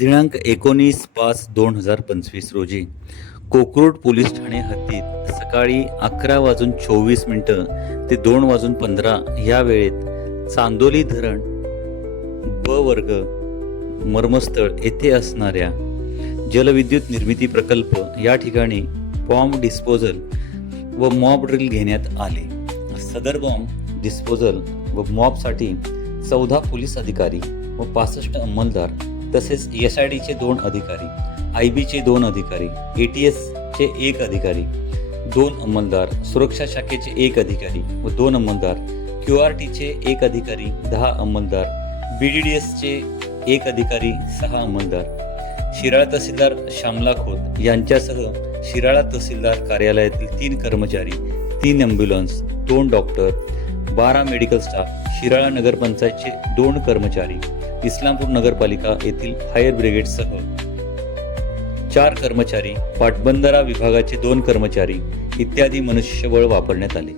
दिनांक एकोणीस पाच दोन हजार पंचवीस रोजी कोकरूड पोलीस ठाणे हद्दीत सकाळी अकरा वाजून चोवीस मिनटं ते दोन वाजून पंधरा या वेळेत चांदोली धरण ब वर्ग मर्मस्थळ येथे असणाऱ्या जलविद्युत निर्मिती प्रकल्प या ठिकाणी बॉम्ब डिस्पोजल व मॉब ड्रिल घेण्यात आले. सदर बॉम्ब डिस्पोजल व मॉबसाठी चौदा पोलीस अधिकारी व पासष्ट अंमलदार तसेच एस आय डीचे दोन अधिकारी आय बीचे दोन अधिकारी ए टी एसचे एक अधिकारी दोन अंमलदार सुरक्षा शाखेचे एक अधिकारी व दोन अंमलदार क्यू आर टीचे एक अधिकारी दहा अंमलदार बी डी डी एसचे एक अधिकारी सहा अंमलदार. शिराळा तहसीलदार श्यामला खोत यांच्यासह शिराळा तहसीलदार कार्यालयातील तीन कर्मचारी तीन ॲम्ब्युलन्स दोन डॉक्टर बारा मेडिकल स्टाफ शिराळा नगरपंचायतचे दोन कर्मचारी इस्लामपूर नगरपालिका येथील फायर ब्रिगेडसह चार कर्मचारी पाटबंधारा विभागाचे दोन कर्मचारी इत्यादी मनुष्यबळ वापरण्यात आले.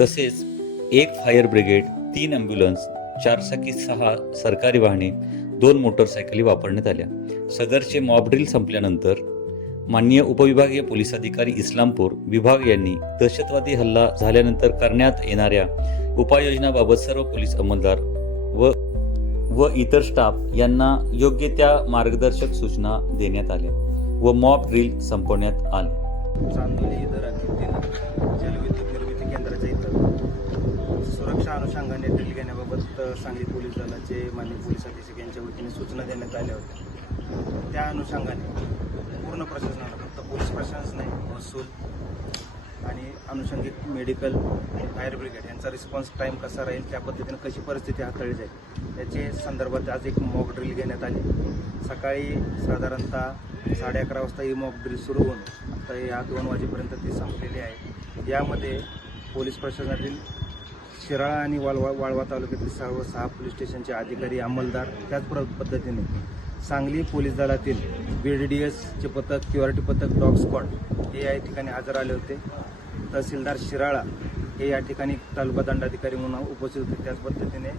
तसेच एक फायर ब्रिगेड तीन ॲम्ब्युलन्स चारचाकी सहा सरकारी वाहने दोन मोटरसायकली वापरण्यात आल्या. सदरचे मॉबड्रिल संपल्यानंतर माननीय उपविभागीय पोलीस अधिकारी इस्लामपूर विभाग यांनी दहशतवादी हल्ला झाल्यानंतर करण्यात येणाऱ्या उपाययोजनाबाबत सर्व पोलीस अंमलदार व व इतर स्टाफ यांना योग्य त्या मार्गदर्शक सूचना देण्यात आल्या व मॉब ड्रिल संपवण्यात आले. चांदोली धरण जलविद्युत निर्मिती केंद्राच्या इथं सुरक्षा अनुषंगाने ड्रिल घेण्याबाबत सांगली पोलीस दलाचे मान्य पोलीस अधीक्षक यांच्या वतीने सूचना देण्यात आल्या होत्या. त्या अनुषंगाने पूर्ण प्रशासनाला फक्त पोलीस प्रशासन नाही महसूल आणि अनुषंगिक मेडिकल आणि फायर ब्रिगेड यांचा रिस्पॉन्स टाईम कसा राहील त्या पद्धतीनं कशी परिस्थिती हाताळली जाईल याचे संदर्भात आज एक मॉक ड्रिल घेण्यात आली. सकाळी साधारणतः साडे अकरा वाजता ही मॉक ड्रिल सुरू होऊन आता या दोन वाजेपर्यंत ती संपलेली आहे. यामध्ये पोलीस प्रशासनातील शिराळा आणि वाळवा वाळवा तालुक्यातील सर्व सहा पोलीस स्टेशनचे अधिकारी अंमलदार त्याच पद्धतीने सांगली पोलीस दलातील बी डी डी एसचे पथक क्यू आर टी पथक डॉग स्क्वॉड हे या ठिकाणी हजर आले होते. तहसीलदार शिराळा हे या ठिकाणी तालुका दंडाधिकारी म्हणून उपस्थित होते. त्याच पद्धतीने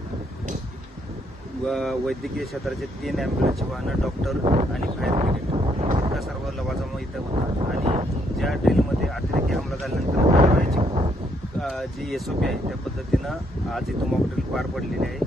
व वैद्यकीय क्षेत्राचे तीन ॲम्ब्युलन्सची वाहनं डॉक्टर आणि फायर ब्रिगेड इतका सर्व लवाजमा इथं होता. आणि ज्या ड्रिलमध्ये अतिरेकी हमला झाल्यानंतर कारवाईची जी एस ओ पी आहे त्या पद्धतीनं आज इथं मॉक ड्रिल पार पडलेली आहे.